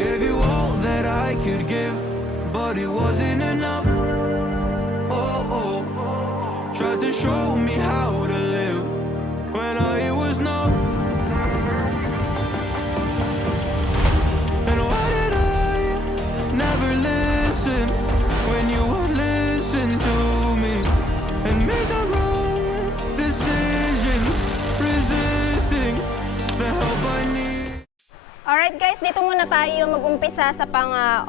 Gave you all that I could give, but it wasn't enough. Oh, oh. Tried to show me how to live when I was numb. And why did I never listen when you would listen to me and make the wrong decisions, resisting the help I need. Alright guys, dito muna tayo mag-umpisa sa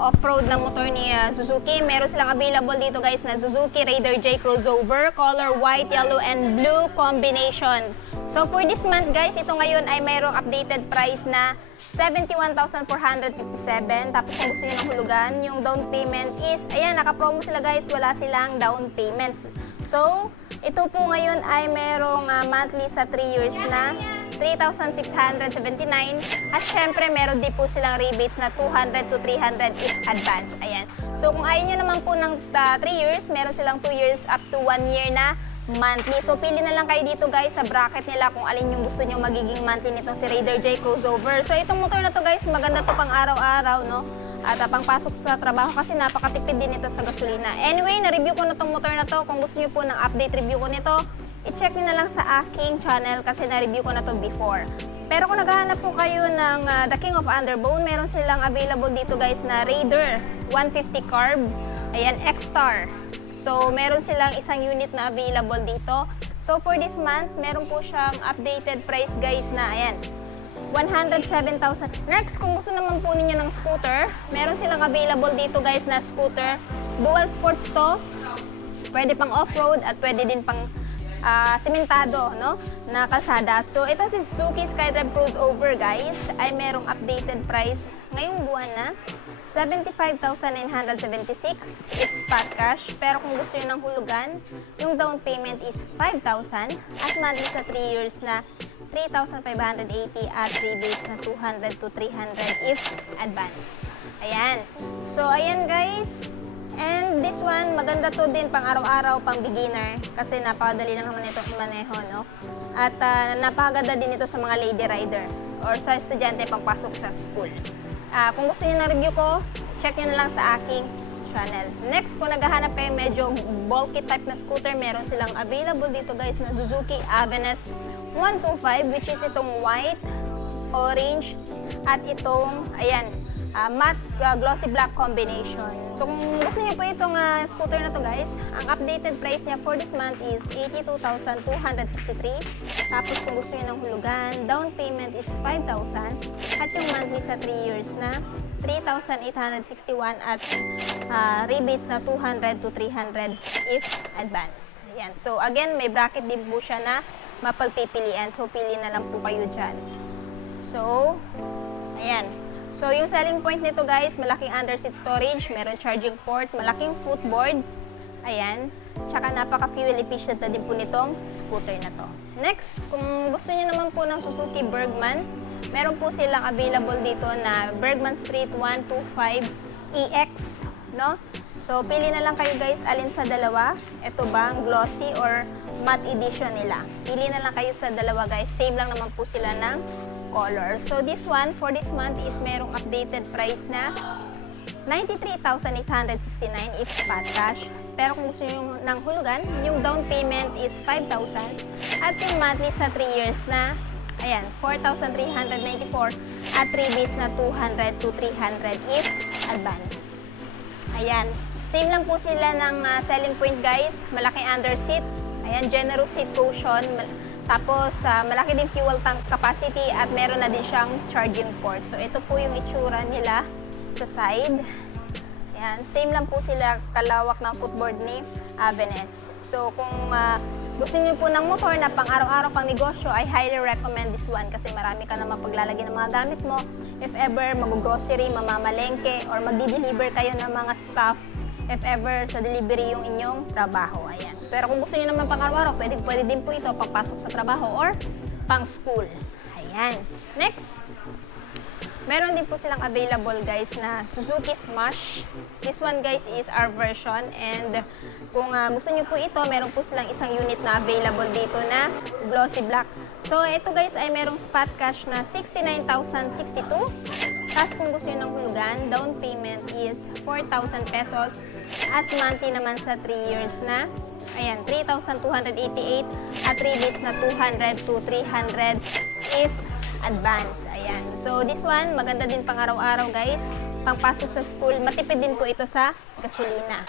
off-road ng motor ni Suzuki. Meron silang available dito guys na Suzuki Raider J Crossover, color white, yellow, and blue combination. So for this month guys, ito ngayon ay mayroong updated price na 71,457. Tapos kung gusto nyo ng hulugan, yung down payment is, ayan, naka-promo sila guys, wala silang down payments. So, ito po ngayon ay merong monthly sa 3 years na 3,679. At syempre, meron din po silang rebates na 200 to 300 if advance. Ayan. So, kung ayaw nyo naman po ng 3 years, meron silang 2 years up to 1 year na monthly. So, pili na lang kayo dito guys sa bracket nila kung alin yung gusto nyo magiging monthly nitong si Raider J Crossover. So, itong motor na to guys, maganda to pang araw-araw, no? At pangpasok sa trabaho kasi napakatipid din ito sa gasolina. Anyway, na-review ko na tong motor na to. Kung gusto nyo po ng update review ko nito, i-check nyo na lang sa aking channel kasi na-review ko na to before. Pero kung naghahanap po kayo ng The King of Underbone, meron silang available dito guys na Raider 150 carb. Ayan, X-Star. So, meron silang isang unit na available dito. So, for this month, meron po siyang updated price guys na, ayan, 107,000. Next, kung gusto naman po ninyo ng scooter, meron silang available dito guys na scooter. Dual sports to. Pwede pang off-road at pwede din pang simentado, no, na kalsada. So, ito si Suzuki Skydrive Crossover guys, ay merong updated price ngayong buwan na 75,976 if spot cash. Pero kung gusto nyo ng hulugan, yung down payment is 5,000 at monthly sa 3 years na 3,580 at rebates na 200 to 300 if advance. Ayan. So, ayan guys. And this one, maganda to din pang araw-araw, pang beginner. Kasi napakadali lang naman ito imaneho, no? At napakaganda din ito sa mga lady rider or sa estudyante pang pasok sa school. Kung gusto niyo ng review ko, check nyo na lang sa aking channel. Next, kung naghahanap kayo medyo bulky type na scooter, meron silang available dito guys na Suzuki Avenes 125, which is itong white, orange, at itong, ayan, matte glossy black combination. So kung gusto niyo po itong scooter na to guys, ang updated price niya for this month is 82,263. Tapos kung gusto niyo ng hulugan, down payment is 5,000 at yung monthly sa 3 years na 3,861 at rebates na 200 to 300 if advance. Ayan. So again, may bracket din po siya na mapagpipilian. So pili na lang po kayo dyan. So, ayan. So, yung selling point nito guys, malaking underseat storage, meron charging port, malaking footboard, ayan, tsaka napaka-fuel efficient na din po nitong scooter na to. Next, kung gusto niyo naman po ng Suzuki Bergman, meron po silang available dito na Bergman Street 125 EX, no? So, pili na lang kayo guys, alin sa dalawa. Ito ba ang glossy or matte edition nila? Pili na lang kayo sa dalawa guys, same lang naman po sila ng color. So this one, for this month is merong updated price na 93,869 if spot cash. Pero kung gusto nyo ng hulugan, yung down payment is 5,000 at yung monthly sa 3 years na, ayan, 4,394 at rebates na 200 to 300 if advance. Ayan, same lang po sila ng selling point guys, malaking underseat, ayan, generous seat cushion, tapos, malaki din fuel tank capacity at meron na din siyang charging port. So, ito po yung itsura nila sa side. Ayan, same lang po sila kalawak ng footboard ni Avenes. So, kung gusto niyo po ng motor na pang araw-araw, pang negosyo, I highly recommend this one kasi marami ka naman paglalagay ng mga gamit mo. If ever mag-grocery, mamamalengke, or magdi-deliver kayo ng mga stuff, if ever sa delivery yung inyong trabaho. Ayan. Pero kung gusto niyo naman pang araw-araw, pwede din po ito pagpasok sa trabaho or pang school. Ayan. Next, meron din po silang available guys na Suzuki Smash. This one guys is our version and kung gusto niyo po ito, meron po silang isang unit na available dito na glossy black. So ito guys ay merong spot cash na 69,062 Tapos kung gusto nyo ng hulugan, down payment is 4,000 pesos at monthly naman sa 3 years na, ayan, 3,288 at rebates na 200 to 300 if advance. Ayan. So, this one, maganda din pang araw-araw guys. Pangpasok sa school, matipid din po ito sa gasolina.